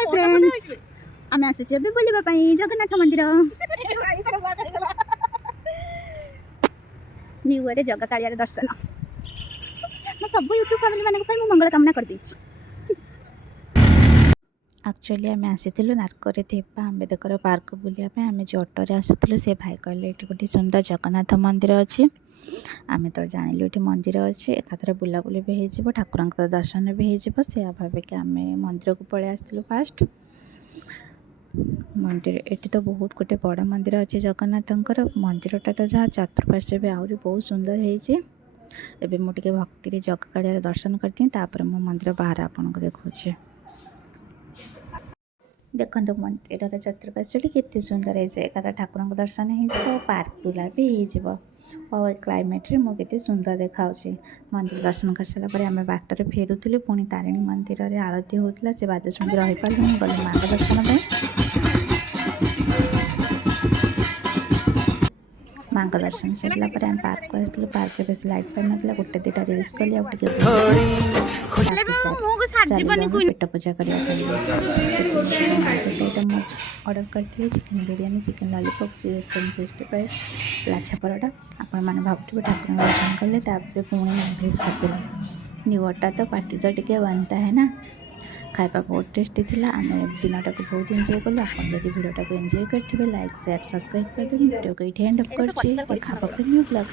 Hi friends आम आसी बुलवा जगन्नाथ मंदिर न्यू वे जगह कालिया दर्शन मैं सब यूट्यूब फैमिली मानक मंगल कामना कर एक्चुअली आम आसी नारकोरे आम्बेडकर पार्क बुलाया आम जो अटोरे आसलु से भाई कहले ये गोटे सुंदर जगन्नाथ मंदिर अच्छी आम तो जानलु ये मंदिर अच्छी एकाथर बुलाबुली भी हो ठाकुर दर्शन भी हो भाविक आम मंदिर को पलि आसलु फास्ट मंदिर ये तो बहुत गोटे बड़ मंदिर अच्छे जगन्नाथंकर मंदिरटा तो जहाँ चतुर्पार्श्व भी आहरी बहुत सुंदर होबे मुझे भक्ति जग कालिया दर्शन करती मो मंदिर बाहर आपन को देखा देखो मंदिर चतुर्पार्श्व केते सुंदर है एकादा ठाकुर दर्शन हो पार्क बुला भी हो और क्लाइमेट रे मुझे सुंदर देखा मंदिर दर्शन कर सारापर आम बाटर फेरुलु पुणी तारिणी मंदिर में आरती होता से बाद शुणी रही पार्लुनि गलु माँ दर्शन माँ दर्शन सरला आम पार्क को आसलु पार्क बेस लाइट पाई ना गोटे दुटा रिल्स कली पेट पूजा करने अर्डर करते chicken biryani chicken lollipop chicken 65 लाछा परोटा आपण मैंने भावुवे ठाकुर दर्शन कले पुणी नॉनभेज खाते न्यूटा तो पार्टी तो टे बनता है ना खाଇବା बहुत टेस्टी थिला आम दिनटा को बहुत एंजॉय कलु आप भिडियोटा को एंजॉय करते लाइक शेयर सब्सक्राइब कर वीडियो को ये एंड अप कर न्यू ब्लॉग।